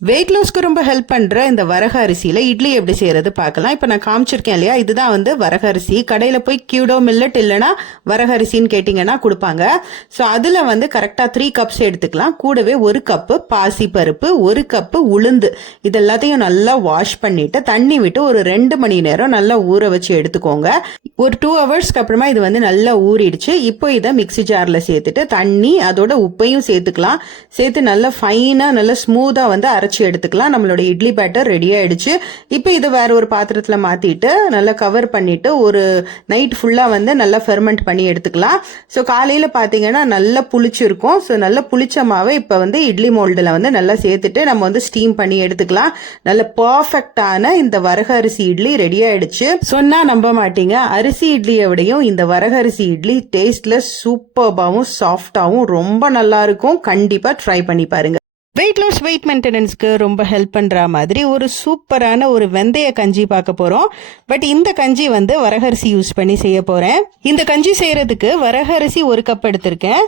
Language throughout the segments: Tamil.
வெயிட் லாஸ்க்கு ரொம்ப ஹெல்ப் பண்ற இந்த வரக அரிசியில இட்லி எப்படி செய்யறது பார்க்கலாம். இப்ப நான் காமிச்சிருக்கேன் இல்லையா, இதுதான் வந்து வரக அரிசி. கடையில போய் கியூடோ மில்லட் இல்லைன்னா வரக அரிசின்னு கேட்டீங்கன்னா கொடுப்பாங்க. ஸோ அதுல வந்து கரெக்டா 3 கப்ஸ் எடுத்துக்கலாம். கூடவே 1 கப்பு பாசி பருப்பு, 1 கப்பு உளுந்து, இது எல்லாத்தையும் நல்லா வாஷ் பண்ணிட்டு தண்ணி விட்டு ஒரு 2 மணி நேரம் நல்லா ஊற வச்சு எடுத்துக்கோங்க. ஒரு 2 ஹவர்ஸ்க்கு அப்புறமா இது வந்து நல்லா ஊறிடுச்சு. இப்போ இதை மிக்சி ஜார்ல சேர்த்துட்டு தண்ணி அதோட உப்பையும் சேர்த்துக்கலாம். சேர்த்து நல்லா ஃபைனா நல்லா ஸ்மூதா வந்து அரைச்சு எடுத்துக்கலாம். நம்மளோட இட்லி பேட்டர் ரெடி ஆயிடுச்சு. இப்போ இதை வேற ஒரு பாத்திரத்துல மாத்திட்டு நல்லா கவர் பண்ணிட்டு ஒரு நைட் ஃபுல்லா வந்து நல்லா ஃபெர்மெண்ட் பண்ணி எடுத்துக்கலாம். ஸோ காலையில பாத்தீங்கன்னா நல்லா புளிச்சிருக்கும். ஸோ நல்லா புளிச்ச மாவை இப்ப வந்து இட்லி மோல்டுல வந்து நல்லா சேர்த்துட்டு நம்ம வந்து ஸ்டீம் பண்ணி எடுத்துக்கலாம். நல்ல பர்ஃபெக்டான இந்த வரக அரிசி இட்லி ரெடி ஆயிடுச்சு. சொன்னா நம்ப மாட்டீங்க, அரிசி இட்லியை விடையும் இந்த வரகரிசி இட்லி டேஸ்ட்ல சூப்பர்பாவும் சாஃப்டாவும் ரொம்ப நல்லா இருக்கும். கண்டிப்பா ட்ரை பண்ணி பாருங்க. வெயிட் லாஸ் வெயிட் மெயின்டெனன்ஸ்க்கு ரொம்ப ஹெல்ப் பண்ற மாதிரி ஒரு சூப்பரான ஒரு வெந்தய கஞ்சி பார்க்க போறோம். பட் இந்த கஞ்சி வந்து வரகரிசி யூஸ் பண்ணி செய்ய போறேன். இந்த கஞ்சி செய்யறதுக்கு வரகரிசி 1 கப் எடுத்திருக்கேன்.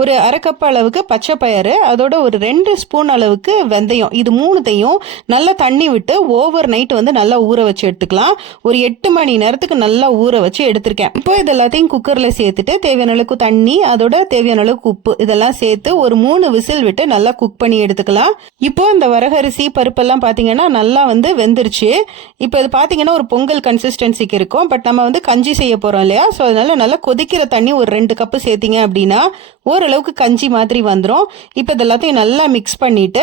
ஒரு 1/2 கப் அளவுக்கு பச்சை பயிறு, அதோட ஒரு 2 ஸ்பூன் அளவுக்கு வெந்தயம், இது 3த்தையும் நல்லா தண்ணி விட்டு ஓவர் நைட் வந்து நல்லா ஊற வச்சு எடுத்துக்கலாம். ஒரு 8 மணி நேரத்துக்கு நல்லா ஊற வச்சு எடுத்திருக்கேன். இப்போ இது எல்லாத்தையும் குக்கர்ல சேர்த்துட்டு தேவையான அளவுக்கு தண்ணி, அதோட தேவையான அளவுக்கு உப்பு இதெல்லாம் சேர்த்து ஒரு 3 விசில் விட்டு நல்லா குக் பண்ணி எடுத்துக்கலாம். இப்போ இந்த வரகரிசி பருப்பெல்லாம் பாத்தீங்கன்னா நல்லா வந்து வெந்துருச்சு. இப்போ இது பாத்தீங்கன்னா ஒரு பொங்கல் கன்சிஸ்டன்சிக்கு இருக்கும். பட் நம்ம வந்து கஞ்சி செய்ய போறோம் இல்லையா, ஸோ அதனால நல்லா கொதிக்கிற தண்ணி ஒரு 2 கப்பு சேர்த்தீங்க அப்படின்னா ஓரளவுக்கு கஞ்சி மாதிரி வந்துடும். இப்போ இது எல்லாத்தையும் நல்லா மிக்ஸ் பண்ணிட்டு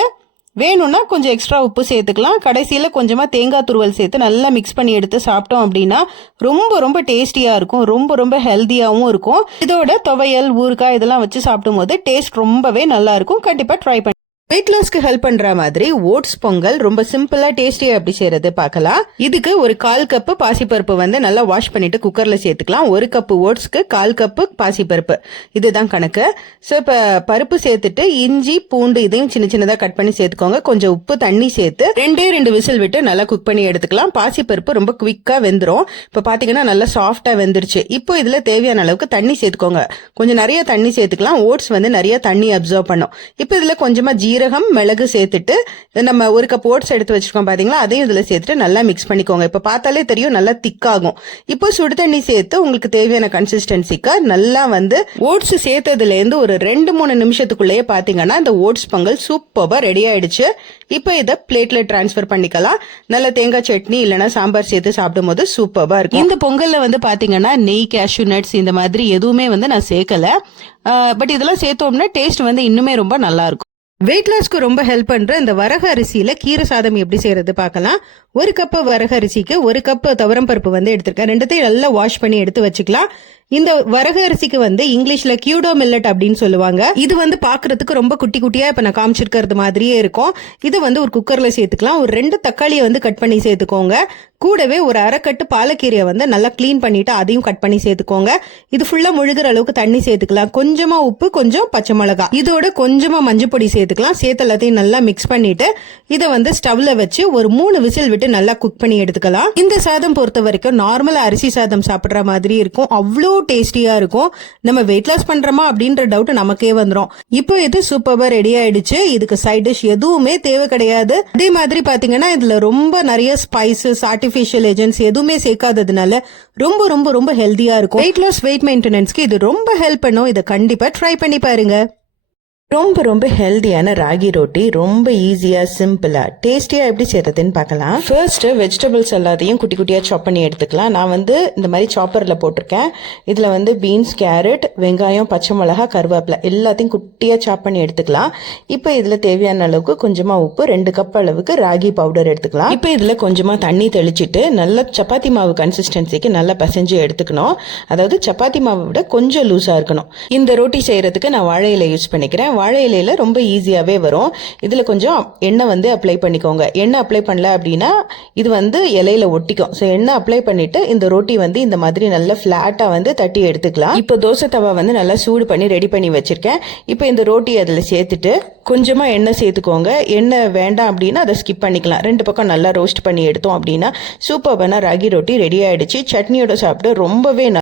வேணும்னா கொஞ்சம் எக்ஸ்ட்ரா உப்பு சேர்த்துக்கலாம். கடைசியில கொஞ்சமா தேங்காய் துருவல் சேர்த்து நல்லா மிக்ஸ் பண்ணி எடுத்து சாப்பிட்டோம் அப்படின்னா ரொம்ப ரொம்ப டேஸ்டியா இருக்கும். ரொம்ப ரொம்ப ஹெல்த்தியாவும் இருக்கும். இதோட துவையல், ஊறுகாய் இதெல்லாம் வச்சு சாப்பிடும் போது டேஸ்ட் ரொம்பவே நல்லா இருக்கும். கண்டிப்பா ட்ரை பண்ணி வெயிட் லாஸ்க்கு ஹெல்ப் பண்ற மாதிரி ஓட்ஸ் பொங்கல் ரொம்ப சிம்பிளா டேஸ்டியா எப்படி செய்யறது பார்க்கலாம். இதுக்கு ஒரு 1/4 கப்பு பாசிப்பருப்பு வந்து நல்லா வாஷ் பண்ணிட்டு குக்கர்ல சேர்த்துக்கலாம். 1 கப்பு ஓட்ஸ்க்கு 1/4 கப்பு பாசிப்பருப்பு, இதுதான் கணக்கு. ஸோ இப்ப பருப்பு சேர்த்துட்டு இஞ்சி பூண்டு இதையும் சின்ன சின்னதா கட் பண்ணி சேர்த்துக்கோங்க. கொஞ்சம் உப்பு, தண்ணி சேர்த்து 2 விசில் விட்டு நல்லா குக் பண்ணி எடுத்துக்கலாம். பாசிப்பருப்பு ரொம்ப குவிக்கா வெந்துரும். இப்ப பாத்தீங்கன்னா நல்லா சாஃப்டா வெந்துருச்சு. இப்போ இதுல தேவையான அளவுக்கு தண்ணி சேர்த்துக்கோங்க. கொஞ்சம் நிறைய தண்ணி சேர்த்துக்கலாம். ஓட்ஸ் வந்து நிறைய தண்ணி அப்சர்வ் பண்ணும். இப்போ இதுல கொஞ்சமா ஜீரகம், மிளகு சேர்த்துட்டு நம்ம 1 கப் ஓட்ஸ் எடுத்து வச்சிருக்கோம் பாத்தீங்களா, அதையும் இதுல சேர்த்துட்டு நல்லா மிக்ஸ் பண்ணிக்கோங்க. இப்ப பார்த்தாலே தெரியும் நல்லா திக்காகும். இப்போ சுடு தண்ணி சேர்த்து உங்களுக்கு தேவையான கன்சிஸ்டன்சிக்கு நல்லா வந்து ஓட்ஸ் சேர்த்ததுல இருந்து ஒரு 2-3 நிமிஷத்துக்குள்ளேயே பாத்தீங்கன்னா இந்த ஓட்ஸ் பொங்கல் சூப்பரா ரெடி ஆயிடுச்சு. இப்போ இதை பிளேட்ல டிரான்ஸ்பர் பண்ணிக்கலாம். நல்ல தேங்காய் சட்னி இல்லைன்னா சாம்பார் சேர்த்து சாப்பிடும் போது சூப்பரா இருக்கும். இந்த பொங்கல்ல வந்து பாத்தீங்கன்னா நெய், கேஷ்யூ நட்ஸ் இந்த மாதிரி எதுவுமே வந்து நான் சேர்க்கல. பட் இதெல்லாம் சேர்த்தோம்னா டேஸ்ட் வந்து இன்னுமே ரொம்ப நல்லா இருக்கும். வெயிட் லாஸ்க்கு ரொம்ப ஹெல்ப் பண்ற இந்த வரக அரிசியில கீரை சாதம் எப்படி செய்யறது பார்க்கலாம். 1 கப்பு வரக அரிசிக்கு 1 கப்பு துவரம் பருப்பு வந்து எடுத்திருக்கேன். 2த்தையும் நல்லா வாஷ் பண்ணி எடுத்து வச்சுக்கலாம். இந்த வரகு அரிசிக்கு வந்து இங்கிலீஷ்ல கியூடோ மில்லட் அப்படின்னு சொல்லுவாங்க. இது வந்து பாக்குறதுக்கு ரொம்ப குட்டி குட்டியா இப்ப நான் காமிச்சிருக்கிறது மாதிரியே இருக்கும். இது வந்து ஒரு குக்கர்ல சேர்த்துக்கலாம். ஒரு 2 தக்காளியை வந்து கட் பண்ணி சேர்த்துக்கோங்க. கூடவே ஒரு 1/2 கட்டு பாலக்கீரையை வந்து நல்லா கிளீன் பண்ணிட்டு அதையும் கட் பண்ணி சேர்த்துக்கோங்க. இது ஃபுல்லா முழுகிற அளவுக்கு தண்ணி சேர்த்துக்கலாம். கொஞ்சமா உப்பு, கொஞ்சம் பச்சை மிளகா, இதோட கொஞ்சமா மஞ்சள் பொடி சேர்த்துக்கலாம். சேர்த்து எல்லாத்தையும் நல்லா மிக்ஸ் பண்ணிட்டு இதை வந்து ஸ்டவ்ல வச்சு ஒரு 3 விசில் விட்டு நல்லா குக் பண்ணி எடுத்துக்கலாம். இந்த சாதம் பொறுத்த வரைக்கும் நார்மலா அரிசி சாதம் சாப்பிடுற மாதிரி இருக்கும். அவ்வளோ டேஸ்டியா இருக்கும். நம்ம வெயிட் லாஸ் பண்றோமா அப்படின்ற டவுட் நமக்கே வந்துடும். இப்போ இது சூப்பரா ரெடி ஆயிடுச்சு. இதுக்கு சைட் டிஷ் எதுவுமே தேவை கிடையாது. அதே மாதிரி பாத்தீங்கன்னா இதுல ரொம்ப நிறைய ஸ்பைசஸ், ஆர்டிபிஷியல் ஏஜென்ட்ஸ் எதுவுமே சேர்க்காததுனால ரொம்ப ரொம்ப ரொம்ப ஹெல்தியா இருக்கும். வெயிட் லாஸ் வெயிட் மெயின்டெனன்ஸ்க்கு இது ரொம்ப ஹெல்ப் பண்ணும். இதை கண்டிப்பா ட்ரை பண்ணி பாருங்க. ரொம்ப ரொம்ப ஹெல்தியான ராகி ரொட்டி ரொம்ப ஈஸியா, சிம்பிளா, டேஸ்டியா எப்படி செய்யறதுன்னு பார்க்கலாம். ஃபர்ஸ்ட் வெஜிடபிள்ஸ் எல்லாத்தையும் குட்டி குட்டியா சாப் பண்ணி எடுத்துக்கலாம். நான் வந்து இந்த மாதிரி சாப்பர்ல போட்டிருக்கேன். இதுல வந்து பீன்ஸ், கேரட், வெங்காயம், பச்சை மிளகா, கருவேப்பிலை எல்லாத்தையும் குட்டியா சாப் பண்ணி எடுத்துக்கலாம். இப்போ இதுல தேவையான அளவுக்கு கொஞ்சமா உப்பு, 2 கப் அளவுக்கு ராகி பவுடர் எடுத்துக்கலாம். இப்போ இதுல கொஞ்சமா தண்ணி தெளிச்சிட்டு நல்ல சப்பாத்தி மாவு கன்சிஸ்டன்சிக்கு நல்லா பிசைஞ்சு எடுத்துக்கணும். அதாவது சப்பாத்தி மாவை விட கொஞ்சம் லூஸா இருக்கணும். இந்த ரொட்டி செய்யறதுக்கு நான் வாழை இலை யூஸ் பண்ணிக்கிறேன். வாழை இலையில ரொம்ப ஈஸியாவே வரும். இதுல கொஞ்சம் எண்ணெய் வந்து அப்ளை பண்ணிக்கோங்க. எண்ணெய் அப்ளை பண்ணல அப்படின்னா இது வந்து இலையில ஒட்டிக்கும். ஸோ எண்ணெய் அப்ளை பண்ணிட்டு இந்த ரொட்டி வந்து இந்த மாதிரி நல்லா ஃபிளாட்டா வந்து தட்டி எடுத்துக்கலாம். இப்போ தோசை தவா வந்து நல்லா சூடு பண்ணி ரெடி பண்ணி வச்சிருக்கேன். இப்போ இந்த ரொட்டி அதுல சேர்த்துட்டு கொஞ்சமா எண்ணெய் சேர்த்துக்கோங்க. எண்ணெய் வேண்டாம் அப்படின்னா அதை ஸ்கிப் பண்ணிக்கலாம். 2 பக்கம் நல்லா ரோஸ்ட் பண்ணி எடுத்தோம் அப்படின்னா சூப்பரான ராகி ரொட்டி ரெடி ஆயிடுச்சு. சட்னியோட சாப்பிட்டு ரொம்பவே